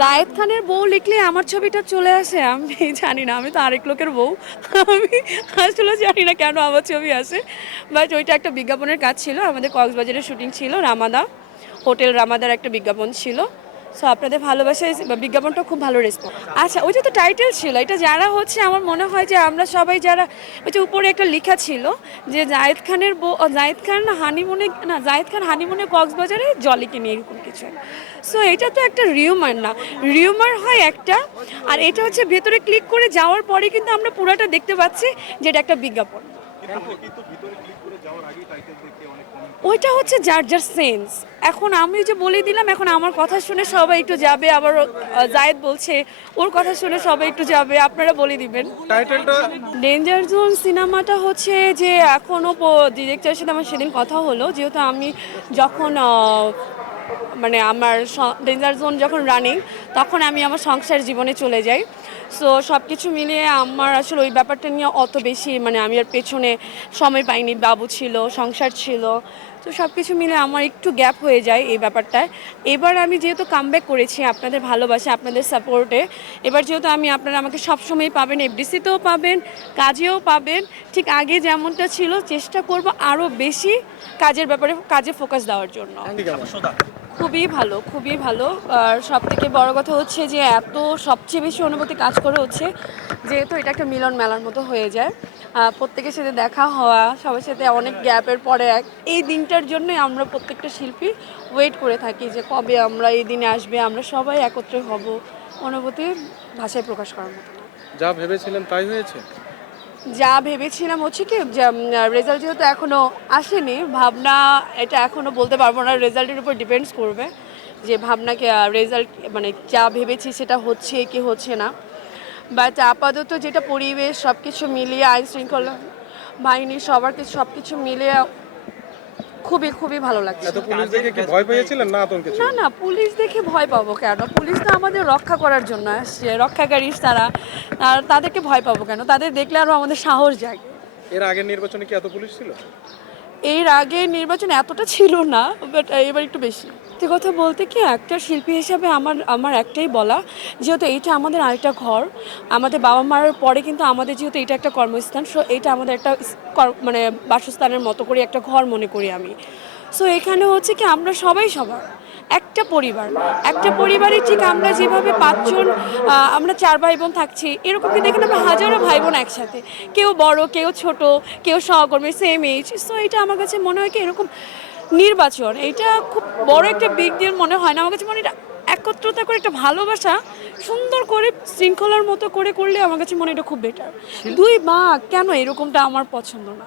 জায়েদ খানের বউ লিখলে আমার ছবিটা চলে আসে, আমি জানি না, আমি তো আরেক লোকের বউ। আমি আসলে জানি না কেন আমার ছবি আসে। বাট ওইটা একটা বিজ্ঞাপনের কাজ ছিল, আমাদের কক্সবাজারের শুটিং ছিল, রামাদা, হোটেল রামাদার একটা বিজ্ঞাপন ছিল। সো আপনাদের ভালোবাসায় বিজ্ঞাপনটা খুব ভালো রেসপন্স আচ্ছা ওইটা তো টাইটেল ছিল এটা যারা হচ্ছে আমার মনে হয় যে আমরা সবাই যারা ওই যে উপরে একটা লেখা ছিল যে জায়েদ খানের বউ জায়েদ খান হানিমুনে না জায়েদ খান হানিমুনে কক্সবাজারে জলিকে নিয়ে এরকম কিছু। সো এটা তো একটা রিউমার না। রিউমার হয় একটা আর এটা হচ্ছে ভেতরে ক্লিক করে যাওয়ার পরে কিন্তু আমরা পুরোটা দেখতে পাচ্ছি যে এটা একটা বিজ্ঞাপন। ওইটা হচ্ছে যার যার সেন্স এখন আমি যে বলে দিলাম এখন আমার কথা শুনে সবাই একটু যাবে আবার জায়েদ বলছে ওর কথা শুনে সবাই একটু যাবে আপনারা বলে দিবেন। টাইটেলটা ডেঞ্জার জোন সিনেমাটা হচ্ছে যে এখনও ডিরেক্টরের সাথে আমার সেদিন কথা হলো যেহেতু আমি যখন মানে আমার ডেঞ্জার জোন যখন রানিং তখন আমি আমার সংসার জীবনে চলে যাই। সো সব কিছু মিলিয়ে আমার আসলে ওই ব্যাপারটা নিয়ে অত বেশি মানে আমি আর পেছনে সময় পাইনি। বাবু ছিল সংসার ছিল। তো সব কিছু মিলে আমার একটু গ্যাপ হয়ে যায় এই ব্যাপারটায়। এবার আমি যেহেতু কামব্যাক করেছি আপনাদের ভালোবাসে আপনাদের সাপোর্টে এবার যেহেতু আমি আপনারা আমাকে সবসময় পাবেন এফডিসিতেও পাবেন কাজেও পাবেন ঠিক আগে যেমনটা ছিল চেষ্টা করব আরও বেশি কাজের ব্যাপারে কাজে ফোকাস দেওয়ার জন্য। খুবই ভালো খুবই ভালো। আর সব থেকে বড় কথা হচ্ছে যে, এত সবচেয়ে বেশি অনুভূতি কাজ করে হচ্ছে যেহেতু এটা একটা মিলন মেলার মতো হয়ে যায়। প্রত্যেকের সাথে দেখা হওয়া, সবার সাথে অনেক গ্যাপের পরে এক, এই দিনটার জন্যই আমরা প্রত্যেকটা শিল্পী ওয়েট করে থাকি যে, কবে আমরা এই দিনে আসবে, আমরা সবাই একত্রে হব। অনুভূতি ভাষায় প্রকাশ করার মতো। যা ভেবেছিলেন তাই হয়েছে? যা ভেবেছিলাম হচ্ছে কি রেজাল্ট যেহেতু এখনও আসেনি, ভাবনা এটা এখনও বলতে পারব না রেজাল্টের উপর ডিপেন্ডস করবে, যে ভাবনাকে রেজাল্ট মানে যা ভেবেছি সেটা হচ্ছে কি হচ্ছে না। বাট আপাতত যেটা পরিবেশ সব কিছু মিলিয়ে আইন শৃঙ্খলা বাহিনী, সবার কিছু সব কিছু মিলিয়ে খুবই খুবই ভালো লাগছে। এত পুলিশ দেখে কি ভয় পেয়েছিলেন না আতঙ্কে না না পুলিশ দেখে ভয় পাবো কেন? পুলিশ তো আমাদের রক্ষা করার জন্য আসছে। রক্ষাকারী তারা আর তাদেরকে ভয় পাবো কেন? তাদের দেখলে আরও আমাদের সাহস জাগে। এর আগের নির্বাচনে কি এত পুলিশ ছিল? এর আগে নির্বাচন এতটা ছিল না বাট এবার একটু বেশি। সত্যি কথা বলতে কি একটা শিল্পী হিসাবে আমার আমার একটাই বলা, যেহেতু এটা আমাদের আরেকটা ঘর, আমাদের বাবা মার পরে কিন্তু আমাদের যেহেতু এটা একটা কর্মস্থান সো এটা আমাদের একটা মানে বাসস্থানের মতো করে একটা ঘর মনে করি আমি। সো এখানে হচ্ছে কি আমরা সবাই সবার একটা পরিবার। একটা পরিবারে ঠিক আমরা যেভাবে পাঁচজন আমরা চার ভাই বোন থাকছি এরকম কিন্তু এখানে আমরা হাজারো ভাই বোন একসাথে। কেউ বড় কেউ ছোট কেউ সহকর্মী সেম এজ সো এটা আমার কাছে মনে হয় কি এরকম নির্বাচন এটা খুব বড় একটা বিগ ডিল মনে হয় না। আমার কাছে মনে এটা একত্রতা করে একটা ভালোবাসা সুন্দর করে শৃঙ্খলার মতো করে করলে আমার কাছে মনে এটা খুব বেটার দুই মা কেন এরকমটা আমার পছন্দ না?